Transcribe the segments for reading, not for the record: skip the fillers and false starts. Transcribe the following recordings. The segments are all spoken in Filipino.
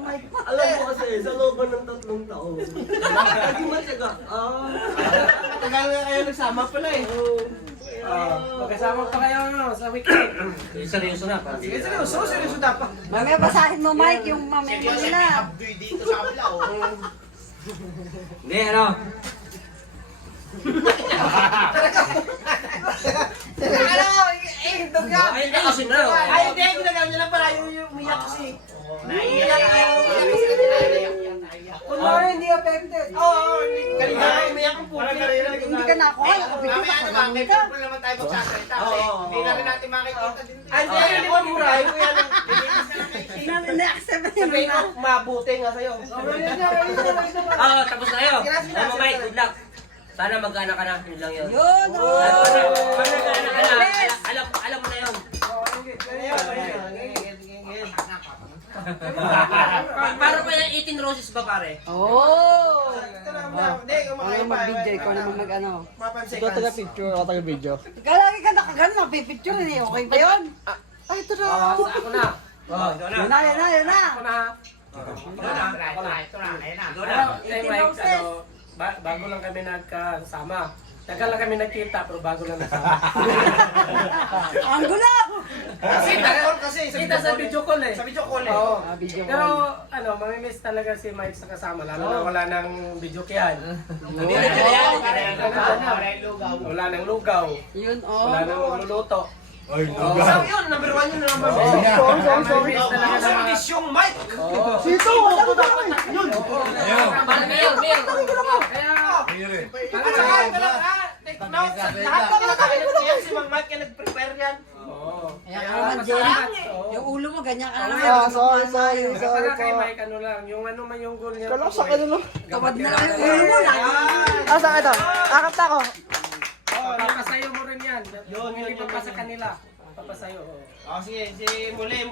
Mike. Alam mo kasi, sa looban ng 3 taon. Hindi matyaga. Tagal na kayo nagsama pala eh. Magkasama pa kayo sa weekend. Seryoso na. Sige, seryoso dapat. Mamaya basahin mo, Mike, yung mamaya mo na. Abdoy dito sa kabila oh. Hindi, ano? Ay, kasi na. Ay, hindi, ginagawa niya lang para yung umiyak kasi. Naiyak kasi kanina, naiyak. Kunwari hindi affected. Oo, hindi. Kanina umiyak ang puso. Hindi ka nakuha, nakapito Mamaya ka. naman, may purple naman tayo magsasalita kasi hindi na rin natin makikita din. Ay, hindi mo mura. Na-accept na Sabihin yun. ko, mabuti nga sa'yo. Tapos na kayo. Ano, Mike, good luck. Sana mag-anak ka na. Yun lang yun. Yun, Pag nag-anak ka na, alam mo na yun. Para pa yung 18 roses ba, pare? Oh! Hindi, Ano mag-video, ikaw naman mag-ano. mapansin Ito taga picture, ako taga video. Lagi ka nakagano, napipicture eh. Okay ba yun? Ay, ito na. Ako na. Yun na, yun na, yun na. Ako na. Ito na, ayun na. Mike, bago lang kami nagkasama. Tagal lang kami nagkita, pero bago lang nasama. Ang gulaw! Kasi, tagal kasi. Kita sa video call eh. Sa video call eh. Oo. Video Pero mamimiss talaga si Mike sa kasama, lalo na wala nang video kyan. Wala nang lugaw. Yun, oh. Wala nang magluluto. Ay, Isang yun, number 1 yun na number 1. Mamimiss talaga Ang sa mga... service yung mic. Sito, wala ko dapat. Yun. Paano na yun, Mel? Kaya... At saka ito lang ha, take notes. Lahat kami nakakalimutan si Mang Mike yung nag-prepare yan. Oo. Kaya ka naman, Jerry. Yung ulo mo, ganyan ka na naman. Ah, sorry Para kay Mike, ano lang, yung ano man yung goal niya. Kala sa kanila. Tawad na lang yung ulo mo. Saan ito? Akap na ako. Oo, papasayo mo rin yan. Yung hindi pa pa sa kanila. Papasayo. Oh, sige, si Muli.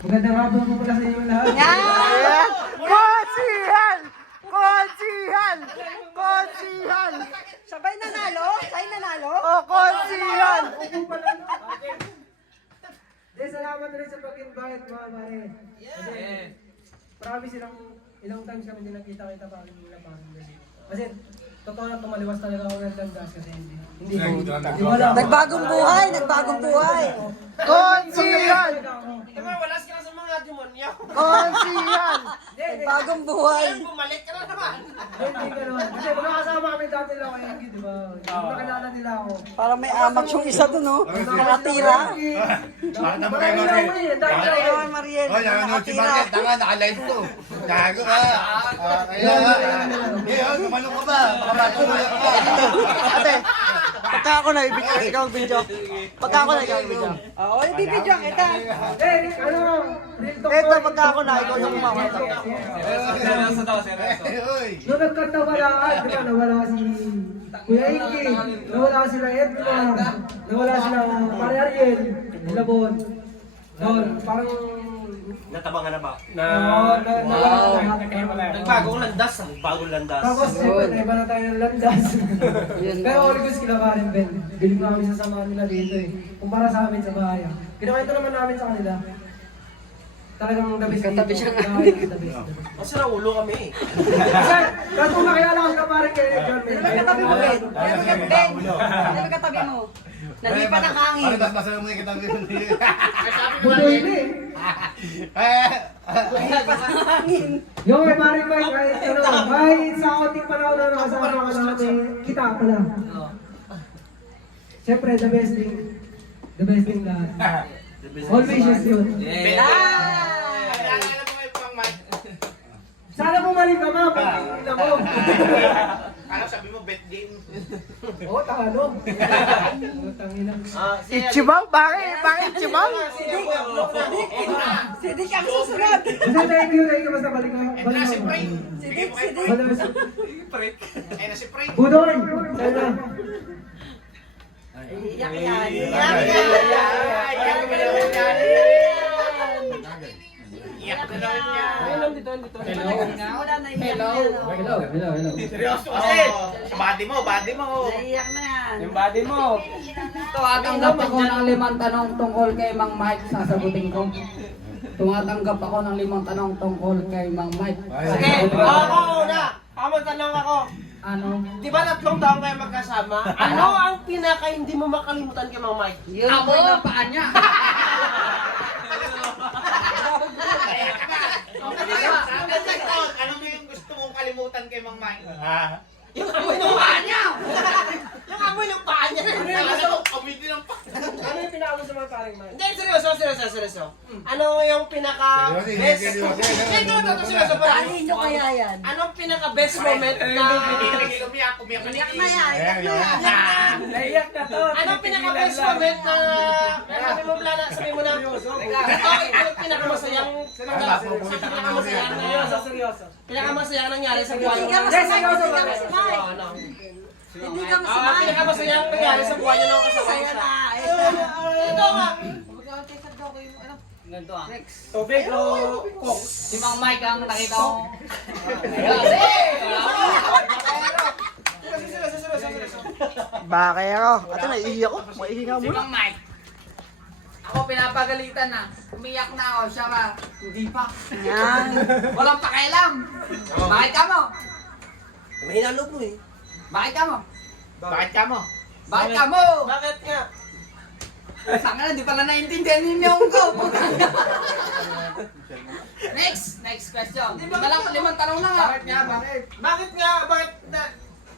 Magandang hapon po pala sa inyo lahat. Yan! Konsihan! Konsihan! Konsihan! Sabay nanalo? Sabay nanalo? Oh, konsihan! Salamat rin sa pag-invite mga pare. Kasi promise ilang times kami din nakita-kita pa rin nila pa. Kasi totoo na tumaliwas talaga ako ng landas kasi hindi wala. Nagbagong buhay, nagbagong buhay. Konsihan! Ikaw nga, wala sila sa mga demonyo. Konsihan! Nagbagong buhay. Ayun, bumalik ka na naman. Hindi gano'n. Kasi nakasama kami dati lang kay Angie, di ba? Nakilala nila ako. Para may amak yung isa dun, oh. Nakatira. Bakit naman kayo Mariel? Ay, Mariel. Oh, nanonood si Nakatira. Mariel. Tanga, naka-live to. Gago ka. Kaya nga. Ngayon, kumalong ka ba? Baka matuloy ka ba? Ate, pagka ako na, ikaw ang video. Pagka ako na, ikaw ang video. Oo, ibibidyo kita. Ito, pagka ako na, ikaw yung kumakanta. Noong nagkatawalaan, di ba, nawala si Kuya Inky, nawala sila Edna, nawala sila Pare Ariel, Labon. Noon, parang... Natabangan na ba? Nagbagong landas. Nagbagong landas. Tapos, siyempre, naiba na tayo ng landas. Pero Holy Ghost, kila Karen Ben, biling namin sa samahan nila dito eh. Kumpara sa amin sa bahay. Pinakita naman namin sa kanila. Talagang the best Katabi siya nga. The best. Kasi na ulo kami eh. Kasi, kahit kung nakilala ko sila parang kay John Ben. Ano ba katabi mo, Ben? Ano ba katabi mo? Nalipa ng hangin. Ano, mas masaya mo yung kitabi mo niya. Buto yun eh. Nalipa ng hangin. Yung may paring Mike, kahit sa konting panahon na nakasama ko namin, kita pala. Siyempre, the best thing lahat. Always is yun. Alam mo kayo pang Mike. Sana bumalik ka ma, pagkakita mo. Ano sabi mo, bet game? Oo, talo. Tangina. Ichibang? Bakit Ichibang? Sidik ang susunod. Kasi thank you, basta balik ka. Ito na si Pray. Sidik. Ayun na si Pray. Budoy! Sana. Iyak yan. Iyak na naman niya. Ayun lang dito dito. Wala na iyak na yan. oh. Hello. Seryoso kasi. Body mo. Naiyak na yan. Yung body mo. Tumatanggap ako ng 5 tanong tungkol kay Mang Mike, sasagutin ko. Tumatanggap ako ng 5 tanong tungkol kay Mang Mike. Sige, ako una. Ako magtanong ako. Ano? Di ba 3 taon kayo magkasama? Ano ang pinaka hindi mo makalimutan kay Mang Mike? Yun Amoy po. ng paa niya. Ano mo yung gusto mong kalimutan kay Mang Mike? Yung amoy ng paa niya! Yung amoy ng paa niya! Amoy din ang Ano yung pinakagusto mo paring Mike? Hindi, seryoso. Ano yung pinaka best... Seryoso pa. Kanino kaya yan? Anong pinaka best moment na... Umiyak Iyak na yan. Iyak na yan. Naiyak na to. Anong pinaka best moment na... Sabi mo, Blana, sabi mo na... Ito yung pinakamasayang... Seryoso. Pinakamasayang nangyari sa buhay Hindi mo. ka masumay. Hindi ka masimay. Ano? Hindi ka masimay. Pinakamasayang nangyari sa buhay niyo nung kasama Saya siya. na. Ito nga! Ganito ah. Tubig o coke? Si Mang Mike ang nakita ko. Seryoso. Bakero. Ate, naiiyak ko. Maihinga Si muna. Mang Mike. Ako pinapagalitan na. Umiyak na ako. Siya ba? Hindi pa. Yan. Walang pakialam. Bakit ka mo? Mahina loob mo eh. Bakit ka mo? Bakit ka mo? Bakit ka mo? Bakit nga? Sanga na, di pala naiintindihan ninyo ko. Next question. Limang tanong lang ah. Bakit nga? Bakit na,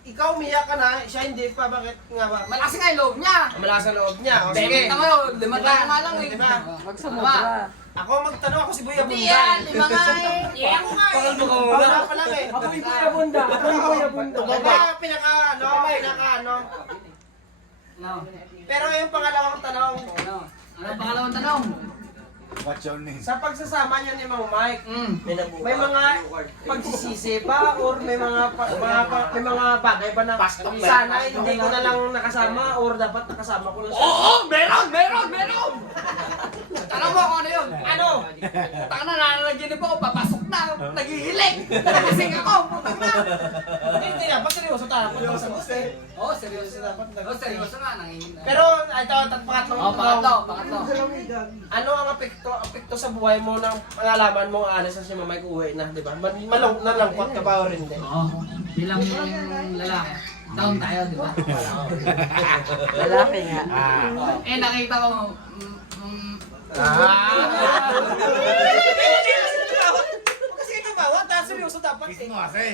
ikaw umiyak ka na, siya hindi pa, bakit nga ba? Malakas nga yung loob niya. Malakas ang loob niya. O sige. Sige. Tama yun, limang tanong nga lang eh. Diba? Wag sumobra. Ako magtanong, ako si Buya Hindi Bunday. yan, lima nga eh. Yeah, ako nga eh. Wala pa lang eh. Ako yung Kuya Bunda. Pinaka ano. No. Pero yung pangalawang tanong, Ano? Ano pangalawang tanong? What's your name? sa pagsasama niyo ni Mang Mike, Mm. may mga pagsisisi ba or may mga may mga bagay ba na sana hindi ko na lang nakasama or dapat nakasama ko na siya? Oo, meron! Tanong mo kung ano yun? Ano? Taka na, nananaginip ako, papasok na, naghihilig. Nagising ako, putang na. Hindi na, ba't seryoso tayo? Oo, seryoso nga, nangihilig. Pero ito, pangatlong Oo, pangatlo. ano ang apekto sa buhay mo nang nalaman mo alas na si Mamay uwi na, di ba? Nalangkot ka ba o rin din? Oo, bilang lalaki. Down tayo, di ba? Lalaki nga. Eh, nakita ko, Kasi ito ba? Seryoso dapat eh. Kiss mo kasi.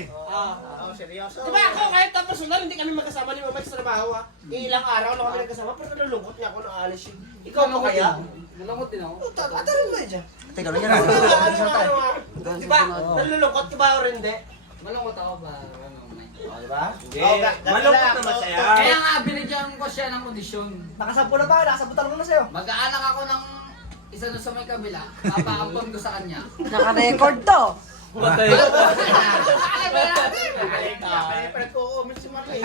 Seryoso. Di ba ako kahit na personal, hindi kami magkasama ni Mamay sa trabaho ha. Ilang araw lang kami nagkasama, pero nalulungkot niya ako nung alis yun. Ikaw mo kaya? nalungkot din ako. Atarin mo dyan. Teka lang yan. Di ba? Nalulungkot ka ba o rin di? Malungkot ako ba? Di ba? Malungkot na masaya. Kaya nga, binigyan ko siya ng kondisyon. Nakasampu na ba? Nakasabutan mo na sa'yo. Mag-aanak ako ng isa doon sa may kabila. Papaampon ko sa kanya. Naka-record to. Matay. Alam mo natin. Pero ko umin si Marley.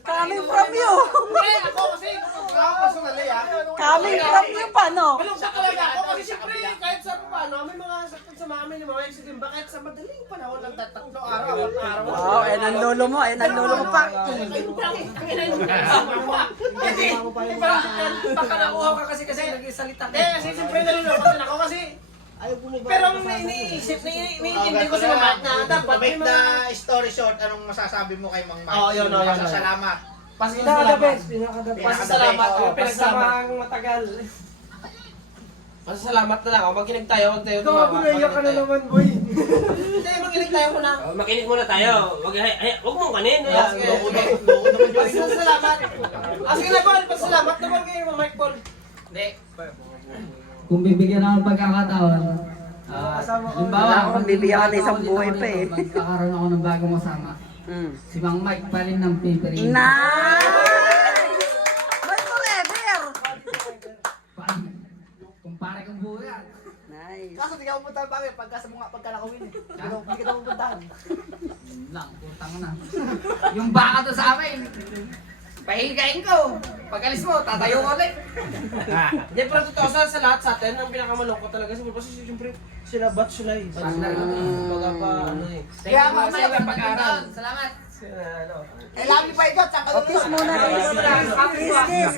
Coming from you. Hindi, ako kasi, ako personally ha. Coming from you pa, no? Malungkot talaga ako kasi siyempre kahit sa paano, may mga sakit sa mga amin, mga accident. Bakit sa madaling panahon lang tatlong araw, apat na araw. Wow, nanlolo mo, nanlolo mo pa. Baka nakuha ka kasi nag-isalita ka. Kasi siyempre nalulungkot din ako kasi pero iniisip, iniintindi ko sa mga na dapat To may make mga the story short, anong masasabi mo kay Mang Mike? Oo, yun. Pasasalamat. Pinaka-the best. Pinaka-the best. Pasasalamat. Pinagsamahang matagal. Pasasalamat na lang ako. Makinig tayo. Huwag tayo Ikaw, naiyak ka na naman, boy. Hindi, makinig tayo muna. Makinig muna tayo. Huwag mong kanin. Pasasalamat. Sige na, Paul. Pasasalamat naman kay Mike Paul. Hindi. Kung bibigyan ako ng pagkakataon, Wala akong bibigyan ka ng isang buhay pa eh. magkakaroon ako ng bagong kasama. Si Mang Mike pa rin ng pipirin. Nice! Bye forever! Kung pare kong buhay yan. Nice. Kaso di ka pupuntahan bakit? Pagka nakawin eh. Hindi kita pupuntahan. Yun lang, putang na. Yung baka to sa amin. Pahigain ko. Pag alis mo, tatayo ko ulit. Hindi, pero totoo sa lahat sa atin, ang pinakamalungkot talaga si kasi siyempre sila batch sila eh. Baga pa, ano eh. Kaya mamaya pag-aral. Salamat. Sila, ano. Eh, lami pa ikaw, tsaka O, kiss muna. Kiss.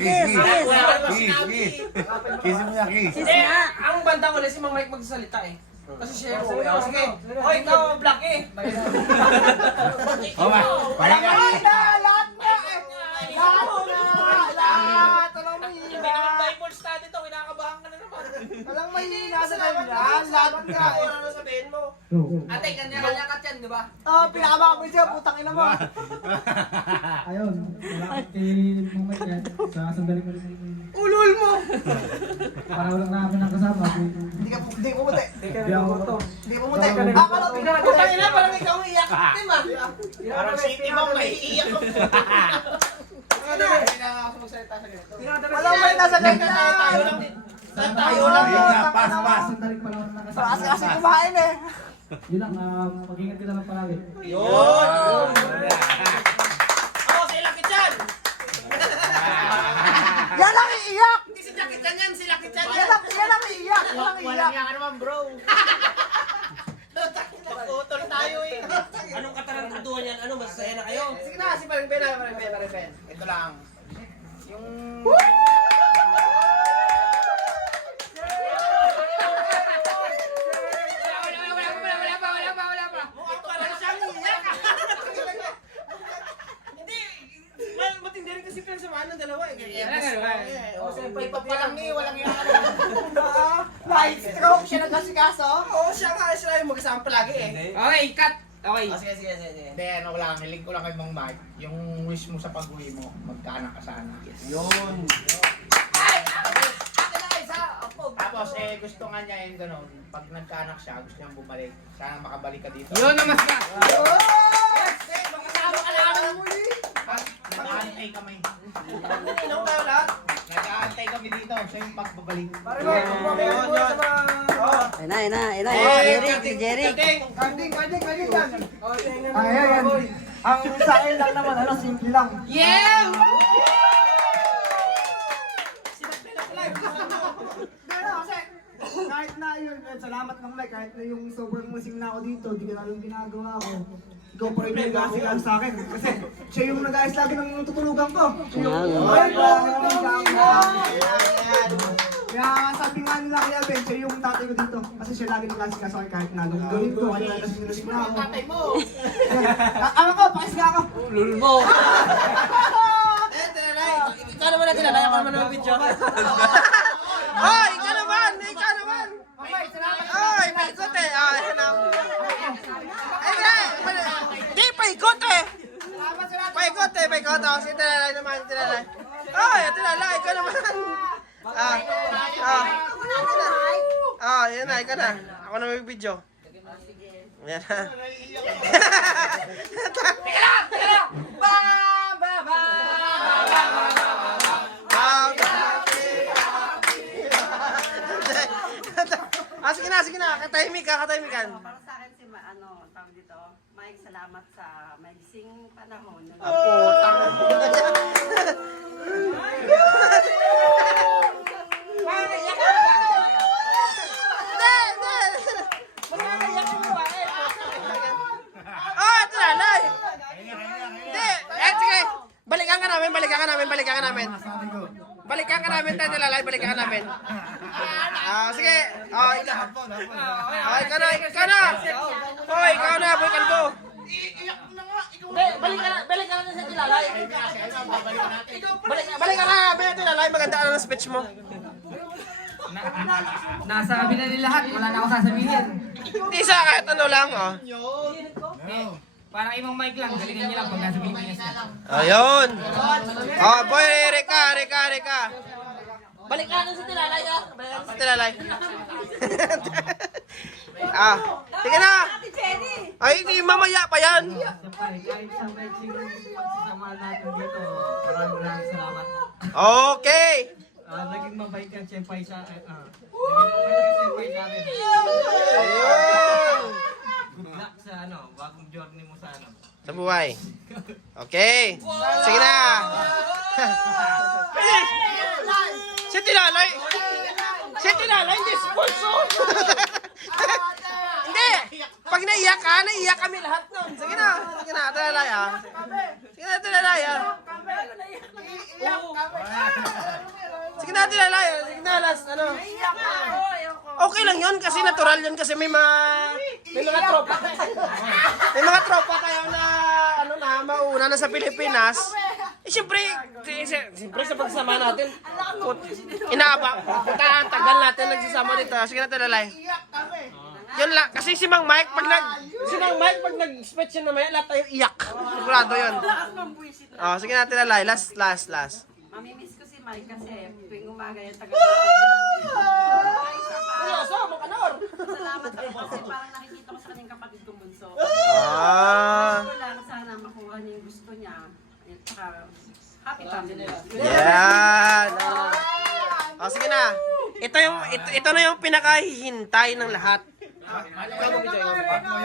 Kiss mo na, kiss. Kiss Eh, nga. ang banda ko na si Mang Mike magsasalita eh. Kasi siya yung uwi. Sige. O, ikaw, Black eh. Oh, ma. Pahinga. lahat na eh. Lahat. Walang Hindi mahina. naman Bible study to, kinakabahan ka na naman. Walang mahina sa kanya. Lahat na eh. Ano na sabihin mo? Ate, kanya-kanya ka dyan, di ba? Oh, pinakamakapal siya, putang ina mo. Ayun, wala kay Mumay yan. Sa sandali ko rin. Ulul mo! Para walang namin ang kasama. Hindi pumuti. Hindi ako to. Hindi pumuti. Akala ko Putang ina, parang ikaw ang iyak. Tim ah. Parang si Timong naiiyak ko. Walang may nasa kanya. Tayo lang din. Tayo lang. Pas. Sandali ko lang ang nakasama. Kasi kumain eh. Yun lang, mag-ingat ka na lang palagi. Yun! Ako, si Lucky Chan! Yan ang iiyak. Hindi si Jackie Chan yan, si Lucky Chan Yan yan! ang iiyak. Yan ang iiyak. ka naman, bro! Pagputol tayo eh! Anong katarantaduhan yan? Ano, masasaya na kayo? Sige na, si Paring Ben, Paring Ben. Ito lang. Yung... Wala pa. Mukhang parang siyang iyak! Hindi! Matindi rin kasi pinasamahan ng dalawa eh. O, siyempre, papalang ni, walang iyak ka naman. Light stroke, siya nagkasikaso. Oo, siya nga, siya yung mag-isama palagi eh. Okay, cut. Okay. Sige. Hindi, ano lang, hiling ko lang kay Mang Mike, yung wish mo sa pag-uwi mo, magkaanak ka sana. Yun! Tapos, gusto nga niya yung gano'n, pag nagkaanak siya, gusto niyang bumalik. Sana makabalik ka dito. Yun ang mas ka. Nag-aantay kami. Inom tayo lahat. Nag-aantay kami dito sa yung pagbabalik. Ayun na. Si Jerry. Kanding yan. Ayan. Ang sa akin lang naman, simple lang. Yeah! Kahit na yun, salamat ng Mike, kahit na yung sobrang musing na ako dito, di ko na yung ginagawa ko. Ikaw pa rin yung nag-aasikan sa akin. Kasi siya yung nag-aayos lagi ng tutulugan ko. Siya yung kaya sabi nga nila kay Alvin, siya yung tatay ko dito. Kasi siya lagi nag-aasikan sa akin kahit na anong gawin ko, kahit na lasing na ako. Tatay mo! Ano ko, pakisga ako. Lul mo. Ikaw naman na tinalaya ko naman ng video. Oh, ikaw naman! Ay, paikot eh. Hindi, paikot eh. Paikot. Oh, si Tinalay naman, Tinalay. Ay, Tinalay, ikaw naman. Yan na, ikaw na. Ako na may video. Yan na. Sige na. Katahimikan. Para sa akin si tawag dito, Mike, salamat sa magising panahon. Tinalay! Hindi! Sige! Balikan ka namin. Balikan ka namin, tayo Tinalay. Balikan ka namin. Sige. Ikaw na. Hoy, ikaw na. Balikan ko. Hindi, balikan na sa Tinalay. Balikan na Tinalay. Maganda ka na ng speech mo. Nasabi na nila lahat. Wala na ako sasabihin. Hindi isa kahit ano lang. Parang imong mic lang. Galingan niyo lang pag nasabihin niya siya. Ayun. Boy, Rika. Balikan na si Tinalay sige na. Ate Jenny! Ay, hindi mamaya pa yan. Kahit sa matching pagsasamahan natin dito, maraming salamat. Okay. Naging mabait kang senpai sa amin. Ayun. Good luck sa bagong journey mo sa sa buhay. Okay. Sige na. Si Tilalay. Si Tilalay, hindi sponsor. Hindi. Pag naiyak kami lahat nun. Sige na. Sige na, Tilalay ah. Sige na, Tilalay ah. Sige na, Tilalay ah. Sige na, last, ano. Okay lang yun kasi natural yun kasi may mga tropa. May mga tropa tayo na ano na mauna na sa Pilipinas. Eh siyempre sa pagsama natin. Puntahan tagal natin nagsasama dito. Sige na Tilalay. Yun lang kasi si Mang Mike pag nag-speech yun mamaya lahat tayo iyak. Sigurado yun. Oh, sige na Tilalay. Last. Mamimiss ko si Mike kasi tuwing umaga yung taga. Salamat kayo kasi parang nakikita ko sa kanyang kapatid kong bunso. Gusto lang sana makuha niya yung gusto niya. At saka happy family. Yan. Oh, sige na. Ito na yung pinakahihintay ng lahat.